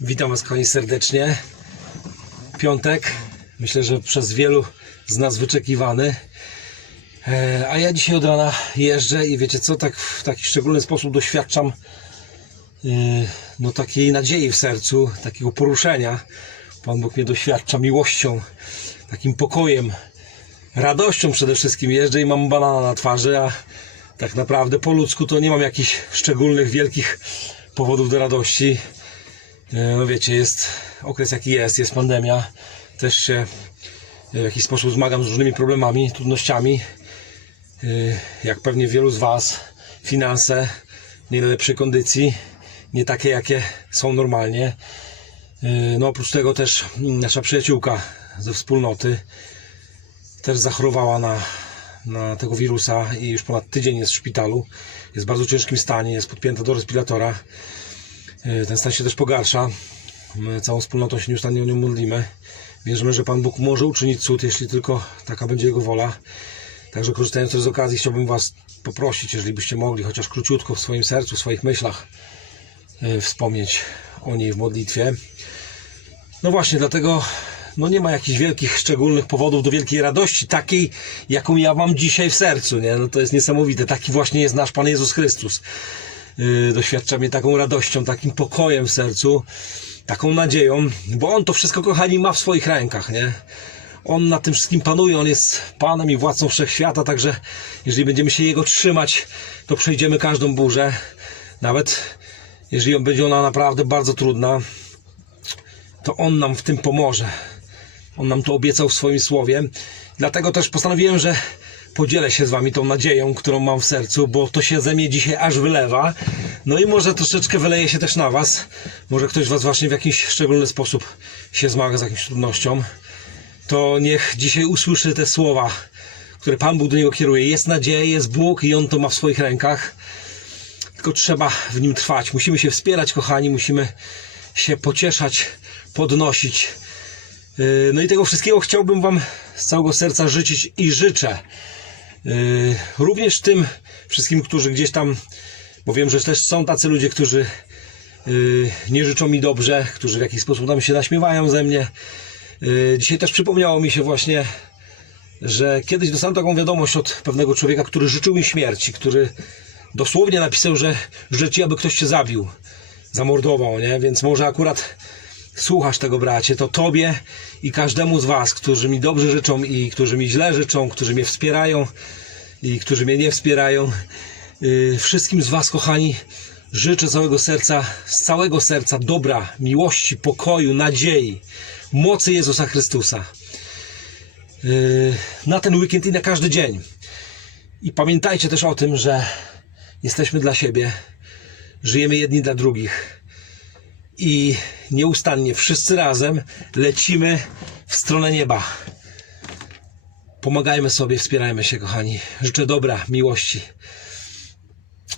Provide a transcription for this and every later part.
Witam Was kochani serdecznie. Piątek, myślę, że przez wielu z nas wyczekiwany. E, A ja dzisiaj od rana jeżdżę i wiecie co, tak w taki szczególny sposób doświadczam e, no takiej nadziei w sercu, takiego poruszenia. Pan Bóg mnie doświadcza miłością, takim pokojem, radością przede wszystkim. Jeżdżę i mam banana na twarzy, a tak naprawdę po ludzku to nie mam jakichś szczególnych, wielkich powodów do radości. E, No wiecie, jest okres jaki jest, jest pandemia. Też się w jakiś sposób zmagam z różnymi problemami, trudnościami. E, Jak pewnie wielu z Was, finanse nie najlepszej kondycji, nie takie jakie są normalnie. E, No oprócz tego też mm, nasza przyjaciółka ze wspólnoty też zachorowała na, na tego wirusa i już ponad tydzień jest w szpitalu. Jest w bardzo ciężkim stanie, jest podpięta do respiratora. E, Ten stan się też pogarsza. My całą wspólnotą się nieustannie o nią modlimy. Wierzymy, że Pan Bóg może uczynić cud, jeśli tylko taka będzie Jego wola. Także korzystając z okazji, chciałbym Was poprosić, jeżeli byście mogli, chociaż króciutko w swoim sercu, w swoich myślach e, wspomnieć o niej w modlitwie. No właśnie, dlatego no nie ma jakichś wielkich, szczególnych powodów do wielkiej radości, takiej, jaką ja mam dzisiaj w sercu, nie? No to jest niesamowite. Taki właśnie jest nasz Pan Jezus Chrystus. Yy, doświadcza mnie taką radością, takim pokojem w sercu, taką nadzieją, bo On to wszystko, kochani, ma w swoich rękach, nie? On nad tym wszystkim panuje, On jest Panem i Władcą Wszechświata, także jeżeli będziemy się Jego trzymać, to przejdziemy każdą burzę, nawet jeżeli będzie ona naprawdę bardzo trudna, to On nam w tym pomoże. On nam to obiecał w swoim słowie. Dlatego też postanowiłem, że podzielę się z Wami tą nadzieją, którą mam w sercu, bo to się ze mnie dzisiaj aż wylewa. No i może troszeczkę wyleje się też na Was. Może ktoś z Was właśnie w jakiś szczególny sposób się zmaga z jakąś trudnością. To niech dzisiaj usłyszy te słowa, które Pan Bóg do niego kieruje. Jest nadzieja, jest Bóg i On to ma w swoich rękach. Tylko trzeba w nim trwać. Musimy się wspierać, kochani, musimy się pocieszać, podnosić. Yy, No i tego wszystkiego chciałbym Wam z całego serca życzyć i życzę. Yy, Również tym wszystkim, którzy gdzieś tam, bo wiem, że też są tacy ludzie, którzy yy, nie życzą mi dobrze, którzy w jakiś sposób tam się naśmiewają ze mnie. Yy, Dzisiaj też przypomniało mi się właśnie, że kiedyś dostałem taką wiadomość od pewnego człowieka, który życzył mi śmierci, który dosłownie napisał, że życzę ci, aby ktoś cię zabił, zamordował, nie? Więc może akurat słuchasz tego, bracie, to tobie i każdemu z was, którzy mi dobrze życzą i którzy mi źle życzą, którzy mnie wspierają i którzy mnie nie wspierają. Yy, wszystkim z was, kochani, życzę całego serca, z całego serca dobra, miłości, pokoju, nadziei, mocy Jezusa Chrystusa. Yy, na ten weekend i na każdy dzień. I pamiętajcie też o tym, że jesteśmy dla siebie, żyjemy jedni dla drugich i nieustannie wszyscy razem lecimy w stronę nieba. Pomagajmy sobie, wspierajmy się, kochani. Życzę dobra, miłości.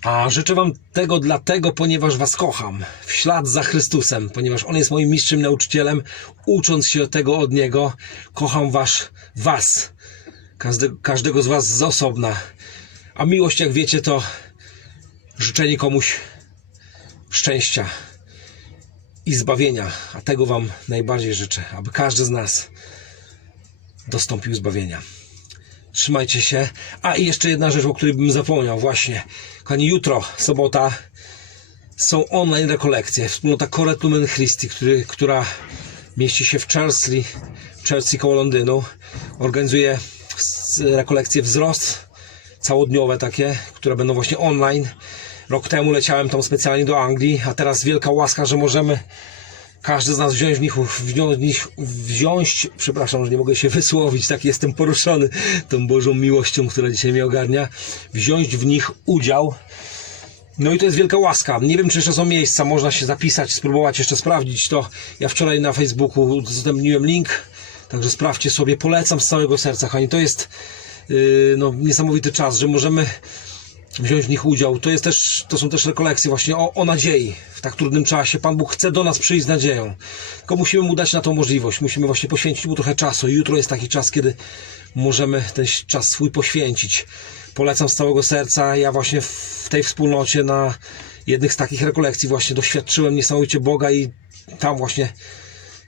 A życzę Wam tego dlatego, ponieważ Was kocham w ślad za Chrystusem, ponieważ On jest moim mistrzem, nauczycielem. Ucząc się tego od Niego, kocham Was, Was, każde, każdego z Was z osobna. A miłość, jak wiecie, to życzenie komuś szczęścia i zbawienia. A tego Wam najbardziej życzę, aby każdy z nas dostąpił zbawienia. Trzymajcie się. A i jeszcze jedna rzecz, o której bym zapomniał, właśnie. Kochani, jutro, sobota, są online rekolekcje. Wspólnota Coret Lumen Christi, który, która mieści się w Chelsea, Chelsea koło Londynu, organizuje rekolekcje Wzrost, całodniowe takie, które będą właśnie online. Rok temu leciałem tam specjalnie do Anglii, a teraz wielka łaska, że możemy każdy z nas wziąć w nich, wziąć, wziąć, przepraszam, że nie mogę się wysłowić, tak jestem poruszony tą Bożą miłością, która dzisiaj mnie ogarnia, wziąć w nich udział. No i to jest wielka łaska. Nie wiem, czy jeszcze są miejsca, można się zapisać, spróbować jeszcze sprawdzić to. Ja wczoraj na Facebooku udostępniłem link, także sprawdźcie sobie, polecam z całego serca, kochani. To jest yy, no, niesamowity czas, że możemy wziąć w nich udział. To jest też, to są też rekolekcje właśnie o, o nadziei w tak trudnym czasie. Pan Bóg chce do nas przyjść z nadzieją. Tylko musimy mu dać na to możliwość. Musimy właśnie poświęcić mu trochę czasu. Jutro jest taki czas, kiedy możemy ten czas swój poświęcić. Polecam z całego serca. Ja właśnie w tej wspólnocie na jednych z takich rekolekcji właśnie doświadczyłem niesamowicie Boga i tam właśnie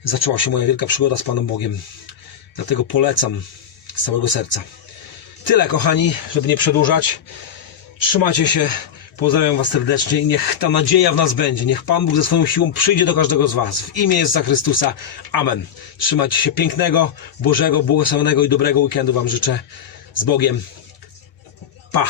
zaczęła się moja wielka przygoda z Panem Bogiem. Dlatego polecam z całego serca. Tyle, kochani, żeby nie przedłużać. Trzymajcie się. Pozdrawiam Was serdecznie i niech ta nadzieja w nas będzie. Niech Pan Bóg ze swoją siłą przyjdzie do każdego z Was. W imię Jezusa Chrystusa. Amen. Trzymajcie się pięknego, Bożego, błogosławionego i dobrego weekendu Wam życzę. Z Bogiem. Pa!